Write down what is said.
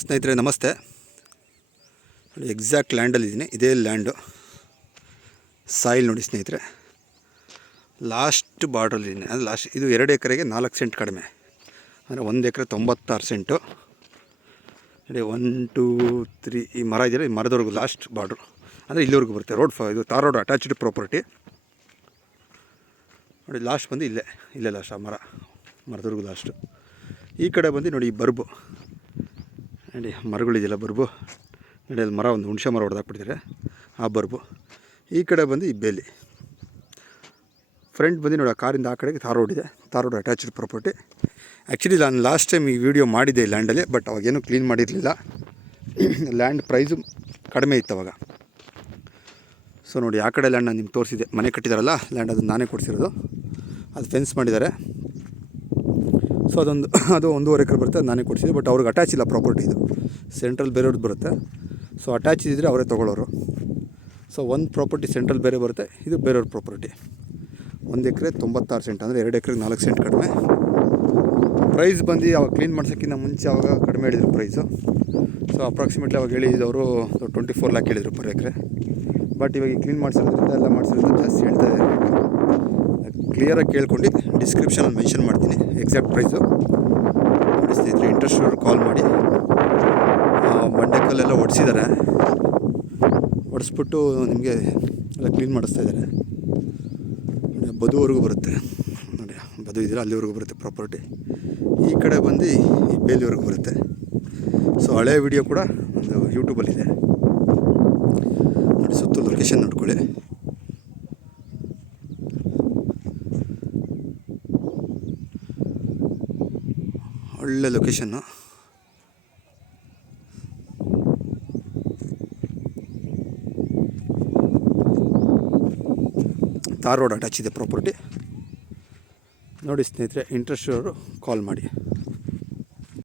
ಸ್ನೇಹಿತರೆ ನಮಸ್ತೆ. ನೋಡಿ ಎಕ್ಸಾಕ್ಟ್ ಲ್ಯಾಂಡಲ್ಲಿದ್ದೀನಿ. ಇದೇ ಲ್ಯಾಂಡು ಸಾಯಿಲ್ ನೋಡಿ ಸ್ನೇಹಿತರೆ, ಲಾಸ್ಟ್ ಬಾರ್ಡ್ರಲ್ಲಿದ್ದೀನಿ. ಅದು ಲಾಸ್ಟ್. ಇದು 2 ಎಕರೆಗೆ 4 ಸೆಂಟ್ ಕಡಿಮೆ, ಅಂದರೆ 1 ಎಕರೆ 96 ಸೆಂಟು. ನೋಡಿ 1 2 3 ಈ ಮರ ಇದೆಯಲ್ಲ, ಈ ಮರದವರೆಗೂ ಲಾಸ್ಟ್ ಬಾರ್ಡ್ರು, ಅಂದರೆ ಇಲ್ಲಿವರೆಗೂ ಬರುತ್ತೆ. ಇದು ತಾರ್ ರೋಡ್ ಅಟ್ಯಾಚ್ಡ್ ಪ್ರಾಪರ್ಟಿ. ನೋಡಿ ಲಾಸ್ಟ್ ಬಂದು ಇಲ್ಲೇ ಲಾಸ್ಟ್, ಆ ಮರದವರೆಗೂ ಲಾಸ್ಟು. ಈ ಕಡೆ ಬಂದು ನೋಡಿ ಈ ಬರ್ಬು ನೋಡಿ, ಮರಗಳಿದೆಯಲ್ಲ ಬರ್ಬು ನೋಡಿ, ಅಲ್ಲಿ ಮರ ಒಂದು ಹುಣಸೆ ಮರ ಹೊಡೆದಾಕ್ಬಿಟ್ಟಿದ್ದಾರೆ, ಆ ಬರ್ಬು. ಈ ಕಡೆ ಬಂದು ಈ ಬೇಲಿ. ಫ್ರಂಟ್ ಬಂದು ನೋಡಿ, ಆ ಕಾರಿಂದ ಆ ಕಡೆಗೆ ತಾರ್ ರೋಡ್ ಇದೆ, tar road attached property. Actually ನಾನು ಲಾಸ್ಟ್ ಟೈಮ್ ಈ ವಿಡಿಯೋ ಮಾಡಿದ್ದೆ ಈ ಲ್ಯಾಂಡಲ್ಲಿ, ಬಟ್ ಅವಾಗೇನು ಕ್ಲೀನ್ ಮಾಡಿರಲಿಲ್ಲ. ಲ್ಯಾಂಡ್ ಪ್ರೈಸು ಕಡಿಮೆ ಇತ್ತು ಅವಾಗ. ಸೊ ನೋಡಿ, ಆ ಕಡೆ ಲ್ಯಾಂಡ್ ನಾನು ನಿಮ್ಗೆ ತೋರಿಸಿದೆ, ಮನೆ ಕಟ್ಟಿದಾರಲ್ಲ ಲ್ಯಾಂಡ್, ಅದನ್ನು ನಾನೇ ಕೊಡಿಸಿರೋದು. ಅದು ಫೆನ್ಸ್ ಮಾಡಿದ್ದಾರೆ. ಸೊ ಅದು 1.5 ಎಕರೆ ಬರುತ್ತೆ, ಅದು ನಾನೇ ಕೊಡಿಸಿದೆ. ಬಟ್ ಅವ್ರಿಗೆ ಅಟ್ಯಾಚ್ ಇಲ್ಲ ಪ್ರಾಪರ್ಟಿ, ಇದು ಸೆಂಟ್ರಲ್ ಬೇರೆಯವ್ರದ್ದು ಬರುತ್ತೆ. ಸೊ ಅಟ್ಯಾಚ್ ಇದ್ದರೆ ಅವರೇ ತೊಗೊಳ್ಳೋರು. ಸೊ ಒಂದು ಪ್ರಾಪರ್ಟಿ ಸೆಂಟ್ರಲ್ ಬೇರೆ ಬರುತ್ತೆ, ಇದು ಬೇರೆಯವ್ರ ಪ್ರಾಪರ್ಟಿ. 1 ಎಕರೆ 96 ಸೆಂಟ್, ಅಂದರೆ 2 ಎಕರೆಗೆ 4 ಸೆಂಟ್ ಕಡಿಮೆ. ಪ್ರೈಸ್ ಬಂದು ಅವಾಗ ಕ್ಲೀನ್ ಮಾಡ್ಸೋಕ್ಕಿಂತ ಮುಂಚೆ ಅವಾಗ ಕಡಿಮೆ ಹೇಳಿದರು ಪ್ರೈಸು. ಸೊ ಅಪ್ರಾಕ್ಸಿಮೇಟ್ಲಿ ಅವಾಗ ಹೇಳಿದವರು 24 ಲ್ಯಾಕ್ ಹೇಳಿದರು ಪರ್ ಎಕರೆ. ಬಟ್ ಇವಾಗ ಕ್ಲೀನ್ ಮಾಡಿಸೋದ್ರಿಂದ ಎಲ್ಲ ಮಾಡಿಸೋದ್ರಿಂದ ಜಾಸ್ತಿ ಹೇಳ್ತಾ ಇದ್ದಾರೆ. ಕ್ಲಿಯರಾಗಿ ಕೇಳ್ಕೊಂಡು ಡಿಸ್ಕ್ರಿಪ್ಷನಲ್ಲಿ ಮೆನ್ಷನ್ ಮಾಡ್ತೀನಿ ಎಕ್ಸಾಕ್ಟ್ ಪ್ರೈಸು. ನೋಡಿ ಸ್ನೇಹಿತರೆ, ಇಂಟ್ರೆಸ್ಟ್ ಇರೋರು ಕಾಲ್ ಮಾಡಿ. ಬಂಡೆಕಲ್ಲೆಲ್ಲ ಒಡಿಸಿದ್ದಾರೆ, ಒಡಿಸ್ಬಿಟ್ಟು ನಿಮಗೆ ಎಲ್ಲ ಕ್ಲೀನ್ ಮಾಡಿಸ್ತಾ ಇದ್ದಾರೆ. ಬದುವರೆಗೂ ಬರುತ್ತೆ ನೋಡಿ, ಬದು ಇದೆಯಲ್ಲ ಅಲ್ಲಿವರೆಗೂ ಬರುತ್ತೆ ಪ್ರಾಪರ್ಟಿ. ಈ ಕಡೆ ಬಂದು ಈ ಬೇಲಿವರೆಗೂ ಬರುತ್ತೆ. ಸೊ ಹಳೆ ವಿಡಿಯೋ ಕೂಡ ಒಂದು ಯೂಟ್ಯೂಬಲ್ಲಿದೆ ನೋಡಿ, ಸುತ್ತ ಲೊಕೇಶನ್ ನೋಡ್ಕೊಳ್ಳಿ. ಒಳ್ಳೆ ಲೊಕೇಶನ್ನು. ತಾರ್ ರೋಡ್ ಅಟ್ಯಾಚ್ ಇದೆ ಪ್ರಾಪರ್ಟಿ. ನೋಡಿ ಸ್ನೇಹಿತರೆ, ಇಂಟ್ರೆಸ್ಟ್ ಇರೋರು ಕಾಲ್ ಮಾಡಿ.